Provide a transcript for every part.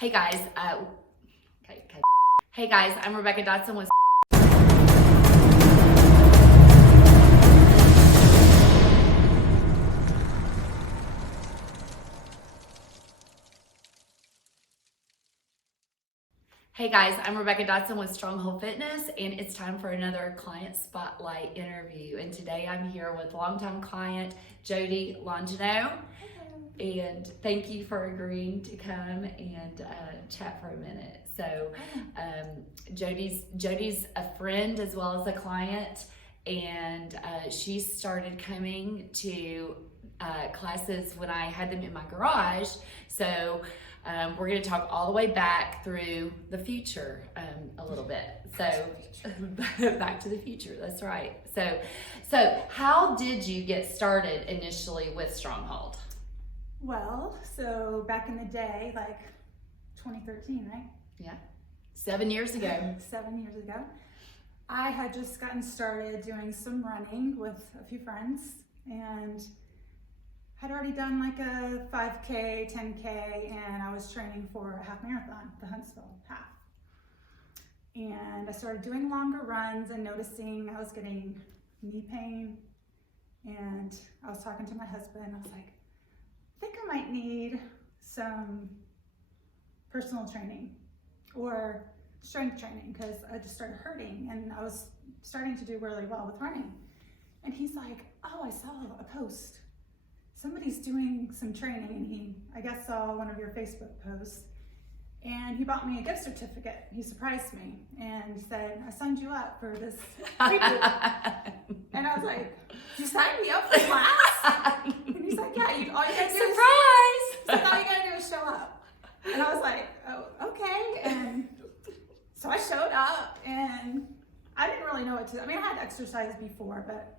Hey guys, okay. Hey guys, I'm Rebecca Dotson with Hey guys, I'm Rebecca Dotson with Stronghold Fitness, and it's time for another client spotlight interview. And today I'm here with longtime client Jodie Longino. And thank you for agreeing to come and chat for a minute. So, Jodie's a friend as well as a client, and she started coming to classes when I had them in my garage. So, we're going to talk all the way back through the future a little bit. So, back to the future. That's right. So how did you get started initially with Stronghold? Well, so back in the day, like 2013, right? Yeah. 7 years ago. 7 years ago. I had just gotten started doing some running with a few friends and had already done like a 5K, 10K, and I was training for a half marathon, the Huntsville half. And I started doing longer runs and noticing I was getting knee pain. And I was talking to my husband. I was like, I think I might need some personal training or strength training because I just started hurting and I was starting to do really well with running. And he's like, oh, I saw a post. Somebody's doing some training and he, I guess, saw one of your Facebook posts and he bought me a gift certificate. He surprised me and said, I signed you up for this reboot. And I was like, you signed me up for class? And he's like, yeah, all you gotta do Surprise! all you gotta do is show up. And I was like, oh, okay. And so I showed up and I didn't really know what to do. I mean, I had exercised before, but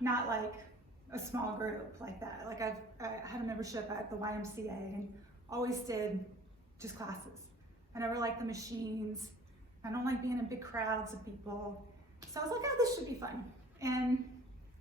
not like a small group like that. Like I had a membership at the YMCA and always did just classes. I never liked the machines. I don't like being in big crowds of people. So I was like, oh, this should be fun. And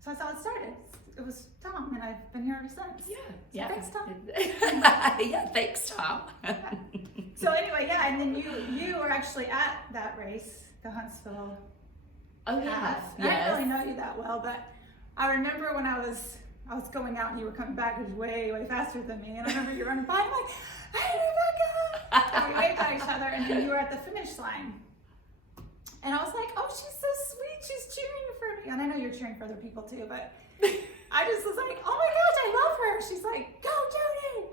so that's how it started. It was Tom, and I've been here ever since. Yeah. Thanks, Tom. Yeah, thanks, Tom. So anyway, yeah, and then you were actually at that race, the Huntsville. Oh yes, half. I didn't really know you that well, but I remember when I was going out and you were coming back, it was way faster than me, and I remember you running by, I'm like, hey, Rebecca! And we waved at each other, and then you were at the finish line. And I was like, oh, she's so sweet, she's cheering for me. And I know you're cheering for other people too, but I just was like, oh my gosh, I love her. She's like, go, Jodie.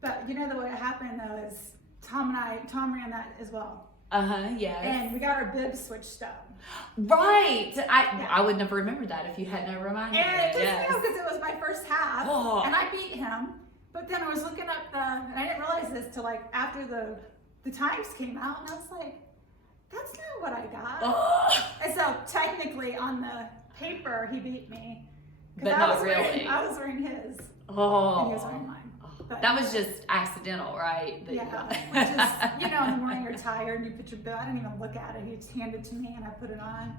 But you know the way it happened though is Tom ran that as well. Yeah. And we got our bibs switched up. Right. I wouldn't have remembered that if you hadn't reminded me. And it just because it was my first half, and I beat him. But then I was looking up and I didn't realize this till like after the times came out, and I was like, that's not what I got. And so technically on the paper he beat me. But not really. I was wearing his. And he was wearing mine. But that was just accidental, right? Which is, in the morning you're tired and you put your bill. I didn't even look at it. He just handed it to me and I put it on.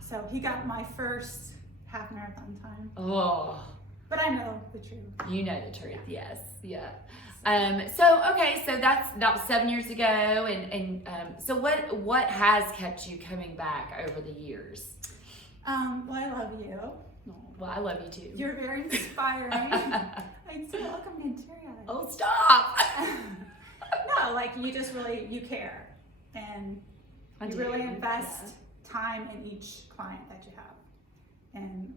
So he got my first half marathon time. But I know the truth. You know the truth, yes. Yeah. So that was 7 years ago, and so what has kept you coming back over the years? Well, I love you. Well, I love you too. You're very inspiring. I do. Look, I'm getting teary-eyed. Oh, stop! No, like you just really you care, and you really invest time in each client that you have, and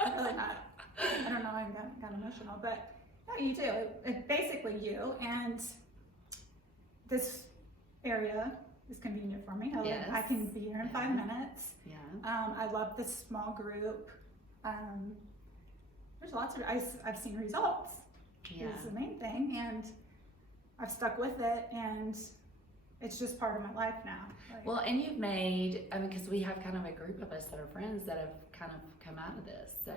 I'm really not. I don't know. I got emotional, but. No, you do. It's basically you, and this area is convenient for me. I can be here in 5 minutes. Yeah. I love this small group. There's lots of. I've seen results. Yeah. Is the main thing, and I've stuck with it, and it's just part of my life now. Well, and you've made. Because we have kind of a group of us that are friends that have kind of come out of this. So.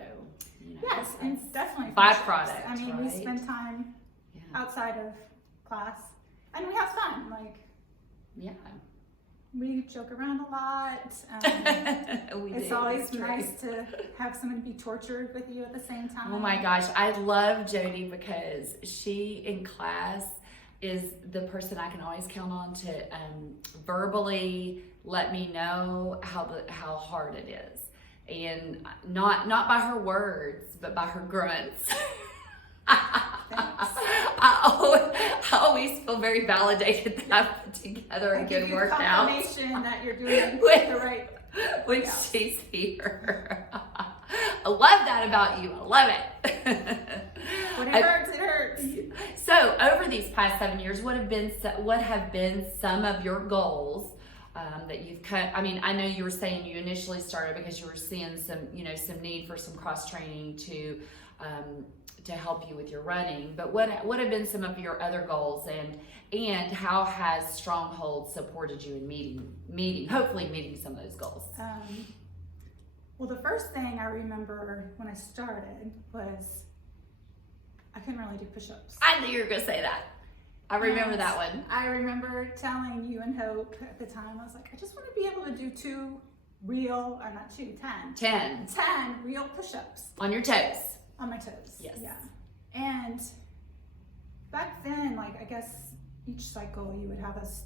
Yes, and definitely byproduct. I mean, we spend time outside of class, and we have fun. We joke around a lot. It's always nice to have someone be tortured with you at the same time. Oh my gosh, I love Jodie because she in class is the person I can always count on to verbally let me know how hard it is, and not by her words, but by her grunts. I always feel very validated that I've put together a good workout. Confirmation that you're doing the right. When she's here. I love that about you. I love it. When it hurts, it hurts. So over these past 7 years, what have been some of your goals that you've cut? I mean, I know you were saying you initially started because you were seeing some need for some cross training to help you with your running. But what have been some of your other goals, and how has Stronghold supported you in hopefully meeting some of those goals? Well, the first thing I remember when I started was I couldn't really do push-ups. I knew you were going to say that. I remember that one. I remember telling you and Hope at the time, I was like, I just want to be able to do 10 real push-ups. On your toes. On my toes. Yes. Yeah. And back then, like, I guess each cycle they would have us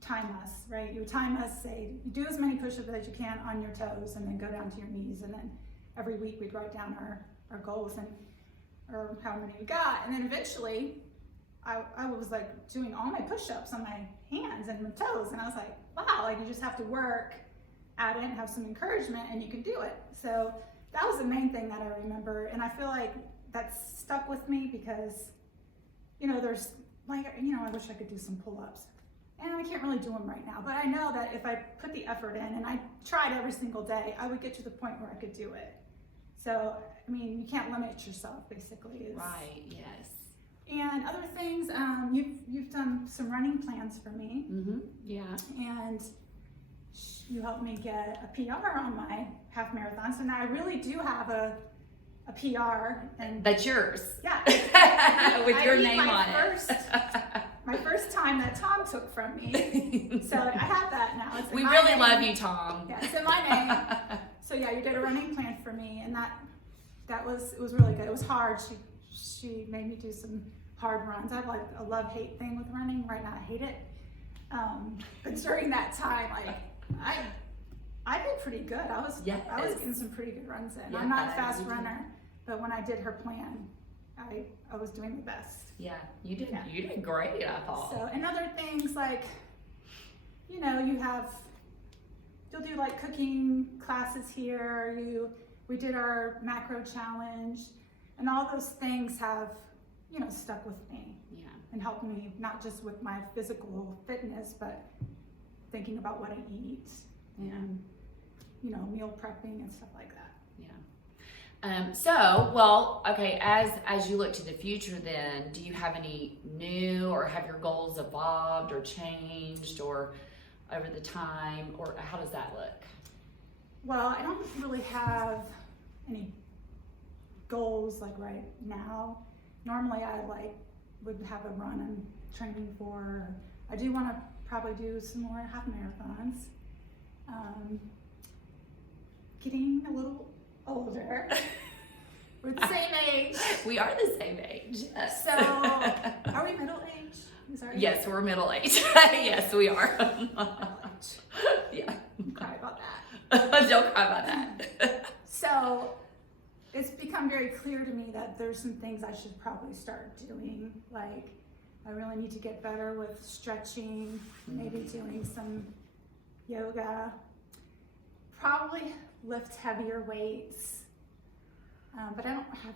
time us, right? You would time us, say, you do as many push-ups as you can on your toes, and then go down to your knees, and then every week we'd write down our goals or how many we got. And then eventually I was like doing all my push-ups on my hands and my toes, and I was like, wow, like you just have to work at it and have some encouragement and you can do it. So that was the main thing that I remember, and I feel like that's stuck with me because, there's like, I wish I could do some pull-ups, and I can't really do them right now, but I know that if I put the effort in and I tried every single day, I would get to the point where I could do it. So, I mean, you can't limit yourself, basically. Right, yes. And other things, you've done some running plans for me. Mm-hmm. Yeah. And you helped me get a PR on my half marathon. So now I really do have a PR. And that's yours. Yeah. With your name on it. My first time that Tom took from me. So I have that now. We really love you, Tom. Yeah, it's in my name. So yeah, you did a running plan for me, and it was really good. It was hard. She made me do some hard runs. I have like a love-hate thing with running. Right now I hate it. But during that time, like I did pretty good. I was getting some pretty good runs in. Yeah, I'm not a fast runner, but when I did her plan, I was doing the best. Yeah, you did. Yeah. You did great, I thought. So, and other things like, you'll do like cooking classes here. We did our macro challenge, and all those things have, stuck with me. Yeah. And helped me not just with my physical fitness, but thinking about what I eat and, meal prepping and stuff like that. Okay, as you look to the future then, do you have any new, or have your goals evolved or changed or over the time, or how does that look? Well, I don't really have any goals like right now. Normally I would have a run I'm training for. I do want to probably do some more half marathons. Getting a little older. We're the same age. We are the same age. So, are we middle age? Yes, we're middle age. Yes, we are. Yeah. Don't cry about that. Don't cry about that. So, it's become very clear to me that there's some things I should probably start doing. Like, I really need to get better with stretching, maybe doing some yoga, probably lift heavier weights. But I don't have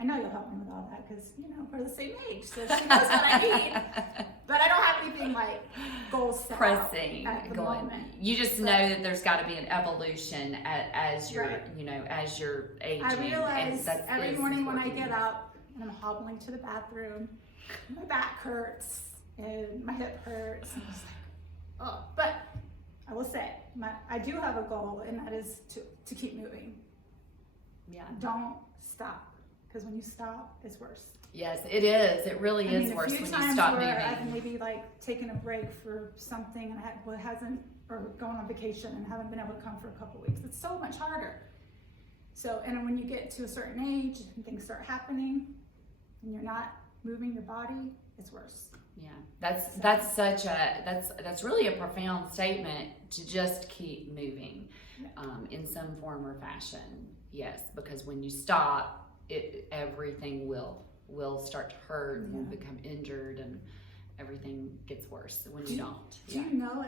I know you'll help me with all that because, we're the same age, so she knows what I need. But I don't have anything goals set pressing at the going. moment. You just know that there's got to be an evolution as you're, as you're aging. I realize every morning when I get up and I'm hobbling to the bathroom, my back hurts and my hip hurts. And it's oh. But I will say, I do have a goal, and that is to keep moving. Yeah. Don't stop, because when you stop, it's worse. Yes, it is. It really is worse when you stop moving. I've maybe taken a break for something and or going on vacation and haven't been able to come for a couple weeks. It's so much harder. So, and when you get to a certain age and things start happening and you're not moving your body, it's worse. Yeah, that's really a profound statement, to just keep moving in some form or fashion. Yes, because when you stop, everything will start to hurt and become injured, and everything gets worse when you don't. Do you know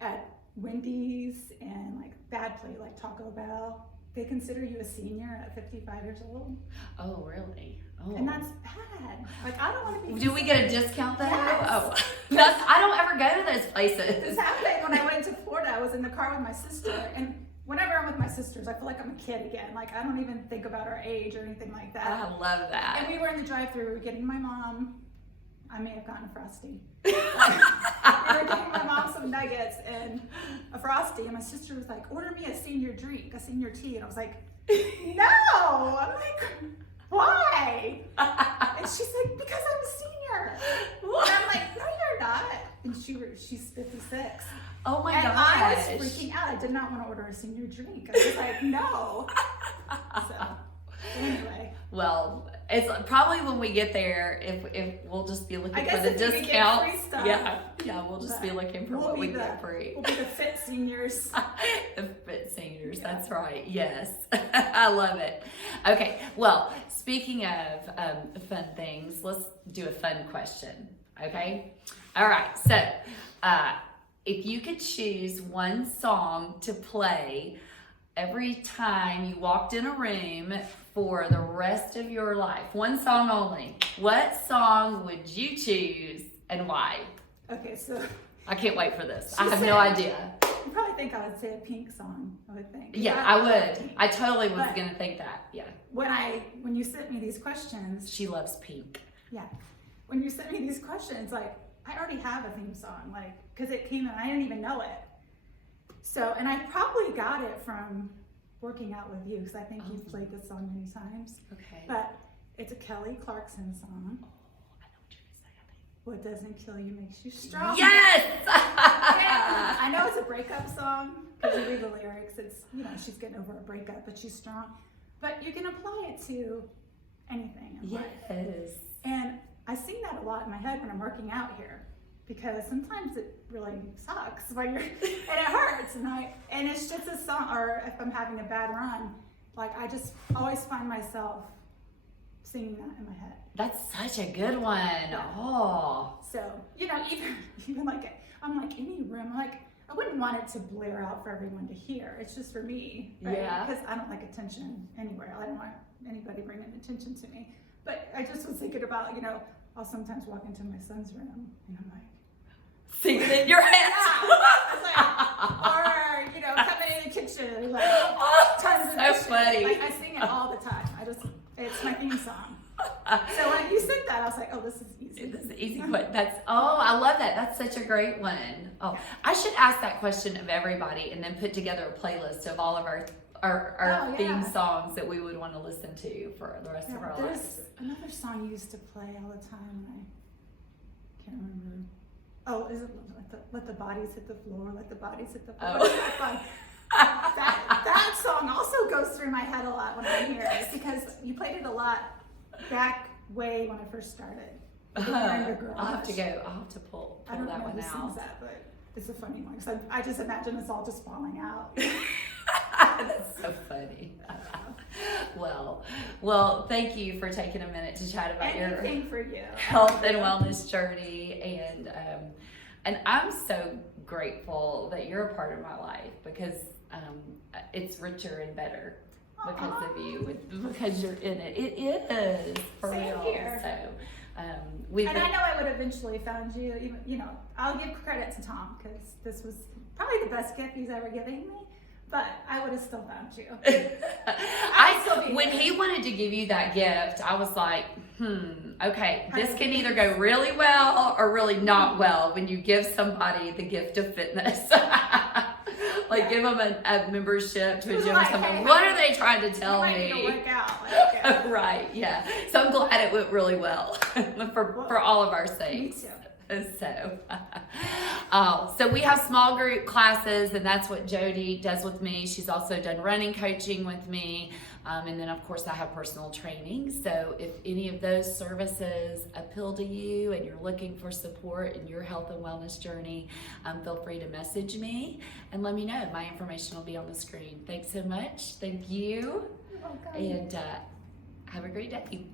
at Wendy's and like Bad Plate, like Taco Bell, they consider you a senior at 55 years old? Oh, really? Oh. And that's bad. Like, I don't want to be. Do we get a discount though? Yes. Oh, I don't ever go to those places. This happened when I went to Florida. I was in the car with my sister, and whenever I'm with my sisters, I feel like I'm a kid again. Like, I don't even think about our age or anything like that. I love that. And we were in the drive-thru. We were getting my mom. I may have gotten a Frosty. We were getting my mom some nuggets and a Frosty, and my sister was like, "Order me a senior drink, a senior tea," and I was like, "No!" I'm like, "Why?" And she's like, "Because I'm a senior." What? And I'm like, "No, you're not." And she's 56. Oh my and gosh. I was freaking out. I did not want to order a senior drink. I was like, "No." So anyway. Well, it's probably when we get there, if we'll just be looking for the discount. Yeah, we'll just be looking for what we get free. We'll be the fit seniors. The fit seniors, that's right. Yes, I love it. Okay, well, speaking of fun things, let's do a fun question. Okay, all right. So, if you could choose one song to play every time you walked in a room for the rest of your life, one song only, what song would you choose and why? Okay, so I can't wait for this. I have no idea. You probably think I would say a Pink song, I would think. Yeah, I would. I totally was going to think that. Yeah. When you sent me these questions. She loves Pink. Yeah. When you sent me these questions, like, I already have a theme song, like, because it came and I didn't even know it. So, and I probably got it from working out with you, because I think you've played this song many times. Okay. But it's a Kelly Clarkson song. Oh, I know what you're going to say, I think. What doesn't kill you makes you strong. Yes! Yeah, I know it's a breakup song, because you read the lyrics, it's, she's getting over a breakup, but she's strong. But you can apply it to anything in life. Yes. And I sing that a lot in my head when I'm working out here, because sometimes it really sucks when and it hurts, and it's just a song. Or if I'm having a bad run, like, I just always find myself singing that in my head. That's such a good one. Oh. So, even like, I'm like, any room, like, I wouldn't want it to blare out for everyone to hear. It's just for me, right? Yeah. Because I don't like attention anywhere. I don't want anybody bringing attention to me. But I just was thinking about, I'll sometimes walk into my son's room and I'm like, singing in your head. Or, coming in the kitchen, like, tons of so dishes. funny. Like, I sing it all the time. It's my theme song. So when you said that, I was like, oh, this is easy. This is easy, but I love that. That's such a great one. Oh, I should ask that question of everybody and then put together a playlist of all of our theme songs that we would want to listen to for the rest of our lives. There's another song you used to play all the time, and I can't remember. Oh, is it let the bodies hit the floor, let the bodies hit the floor? Oh. That song also goes through my head a lot when I hear it, because you played it a lot back way when I first started. I'll have to pull I don't that know one who out. sings that, but it's a funny one, because I just imagine it's all just falling out. That's so funny. Well, thank you for taking a minute to chat about your for you. health and wellness journey, and I'm so grateful that you're a part of my life, because it's richer and better because of you, because you're in it. It is for Same real. here. So, I know I would have eventually found you. Even, I'll give credit to Tom, because this was probably the best gift he's ever given me. But I would have still found you. When he wanted to give you that gift, I was like, okay, this can either go really well or really not well when you give somebody the gift of fitness. Give them a membership to a gym or something. Hey, what are they trying to tell me? me? To work out. Right, yeah. So I'm glad it went really well for all of our sakes. Me too. So we have small group classes, and that's what Jodie does with me. She's also done running coaching with me. And then of course I have personal training. So if any of those services appeal to you and you're looking for support in your health and wellness journey, feel free to message me and let me know. My information will be on the screen. Thanks so much. Thank you. You're welcome. And have a great day.